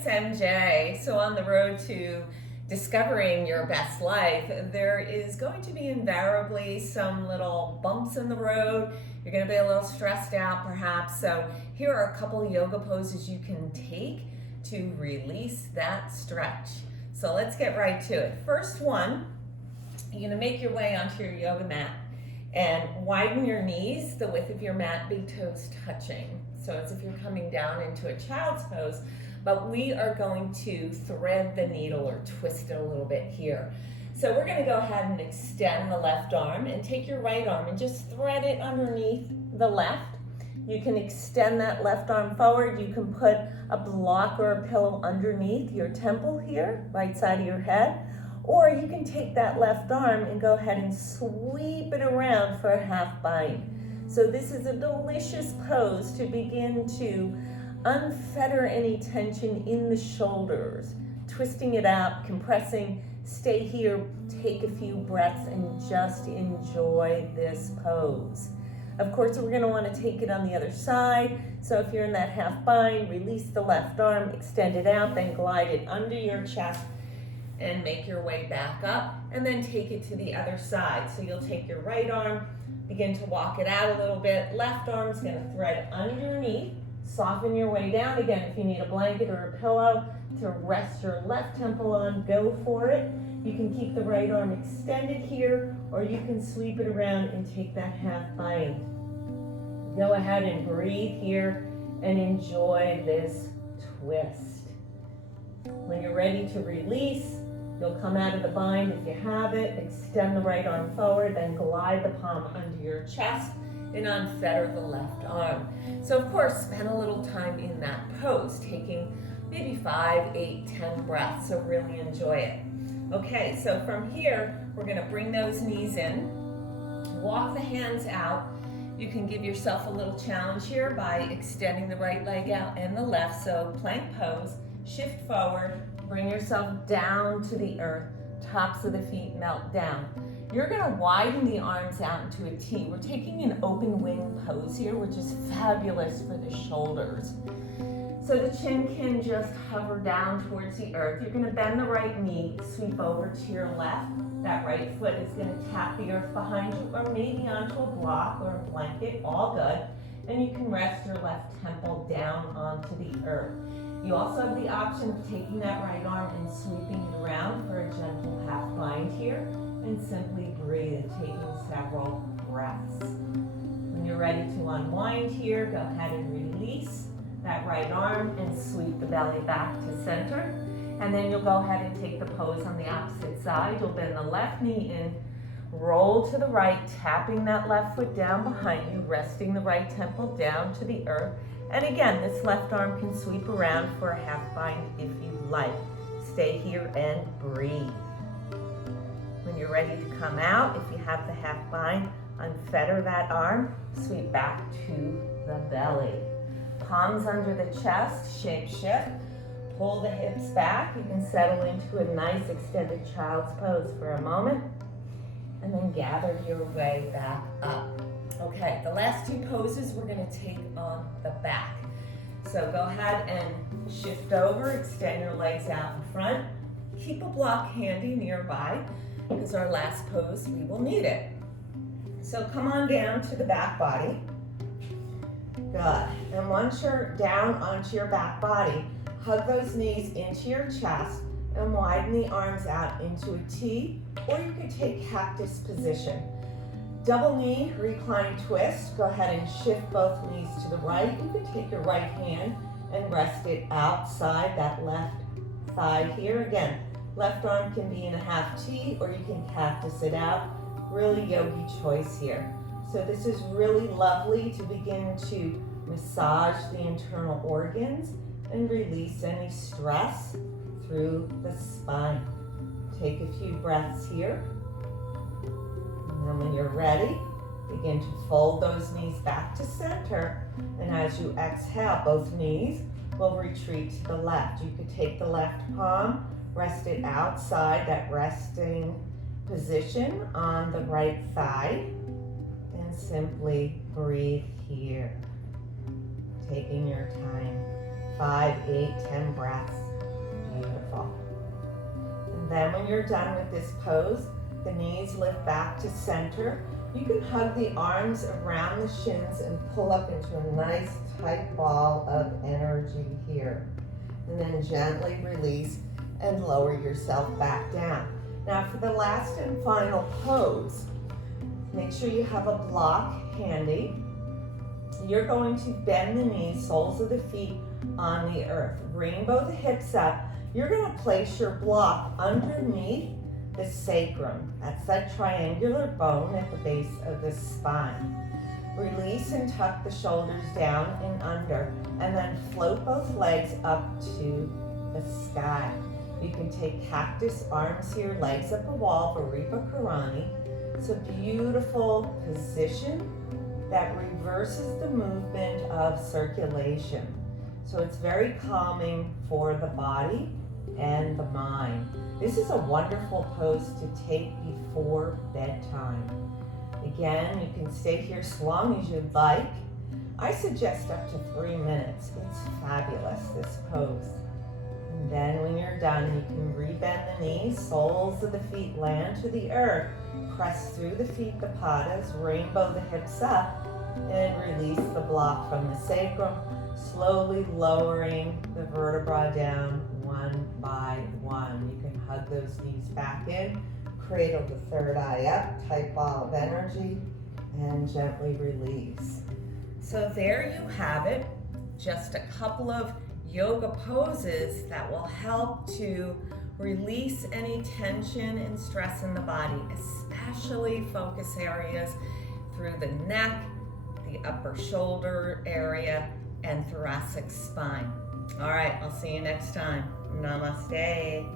it's MJ. So on the road to discovering your best life, there is going to be invariably some little bumps in the road. You're going to be a little stressed out perhaps. So here are a couple of yoga poses you can take to release that stretch. So let's get right to it. First one, you're going to make your way onto your yoga mat and widen your knees, the width of your mat, big toes touching. So as if you're coming down into a child's pose, but we are going to thread the needle or twist it a little bit here. So we're gonna go ahead and extend the left arm and take your right arm and just thread it underneath the left. You can extend that left arm forward. You can put a block or a pillow underneath your temple here, right side of your head. Or you can take that left arm and go ahead and sweep it around for a half bind. So this is a delicious pose to begin to unfetter any tension in the shoulders, twisting it out, compressing. Stay here, take a few breaths, and just enjoy this pose. Of course, we're going to want to take it on the other side. So if you're in that half bind, release the left arm, extend it out, then glide it under your chest and make your way back up, and then take it to the other side. So you'll take your right arm, begin to walk it out a little bit. Left arm's going to thread underneath. Soften your way down. Again, if you need a blanket or a pillow to rest your left temple on, go for it. You can keep the right arm extended here, or you can sweep it around and take that half bind. Go ahead and breathe here and enjoy this twist. When you're ready to release, you'll come out of the bind if you have it, extend the right arm forward, then glide the palm under your chest and unfetter the left arm. So of course, spend a little time in that pose, taking maybe 5, 8, 10 breaths, so really enjoy it. Okay, so from here, we're gonna bring those knees in, walk the hands out. You can give yourself a little challenge here by extending the right leg out and the left, so plank pose, shift forward, bring yourself down to the earth, tops of the feet melt down. You're gonna widen the arms out into a T. We're taking an open wing pose here, which is fabulous for the shoulders. So the chin can just hover down towards the earth. You're gonna bend the right knee, sweep over to your left. That right foot is gonna tap the earth behind you, or maybe onto a block or a blanket, all good. And you can rest your left temple down onto the earth. You also have the option of taking that right arm and sweeping it around for a gentle half bind here, and simply breathe, taking several breaths. When you're ready to unwind here, go ahead and release that right arm and sweep the belly back to center. And then you'll go ahead and take the pose on the opposite side. You'll bend the left knee in, roll to the right, tapping that left foot down behind you, resting the right temple down to the earth. And again, this left arm can sweep around for a half bind if you like. Stay here and breathe. When you're ready to come out, if you have the half bind, unfetter that arm, sweep back to the belly. Palms under the chest, shape shift. Pull the hips back. You can settle into a nice extended child's pose for a moment, and then gather your way back up. Okay, the last two poses we're going to take on the back. So go ahead and shift over, extend your legs out in front. Keep a block handy nearby, because our last pose, we will need it. So come on down to the back body. Good. And once you're down onto your back body, hug those knees into your chest and widen the arms out into a T, or you could take cactus position. Double knee, recline twist. Go ahead and shift both knees to the right. You can take your right hand and rest it outside that left thigh here. Again, left arm can be in a half T, or you can cactus it out. Really yogi choice here. So this is really lovely to begin to massage the internal organs and release any stress through the spine. Take a few breaths here. And then when you're ready, begin to fold those knees back to center. And as you exhale, both knees will retreat to the left. You could take the left palm, rest it outside that resting position on the right thigh, and simply breathe here. Taking your time, 5, 8, 10 breaths. Beautiful. And then when you're done with this pose, the knees lift back to center. You can hug the arms around the shins and pull up into a nice tight ball of energy here. And then gently release and lower yourself back down. Now for the last and final pose, make sure you have a block handy. You're going to bend the knees, soles of the feet on the earth. Rainbow the hips up. You're going to place your block underneath the sacrum. That's that triangular bone at the base of the spine. Release and tuck the shoulders down and under, and then float both legs up to the sky. You can take cactus arms here, legs up a wall, Varipa Karani. It's a beautiful position that reverses the movement of circulation. So it's very calming for the body and the mind. This is a wonderful pose to take before bedtime. Again, you can stay here as long as you'd like. I suggest up to 3 minutes. It's fabulous, this pose. And then when you're done, you can rebend the knees, soles of the feet land to the earth, press through the feet, the padas, rainbow the hips up, and release the block from the sacrum, slowly lowering the vertebra down one by one. You can hug those knees back in, cradle the third eye up, tight ball of energy, and gently release. So there you have it, just a couple of yoga poses that will help to release any tension and stress in the body, especially focus areas through the neck, the upper shoulder area, and thoracic spine. All right, I'll see you next time. Namaste.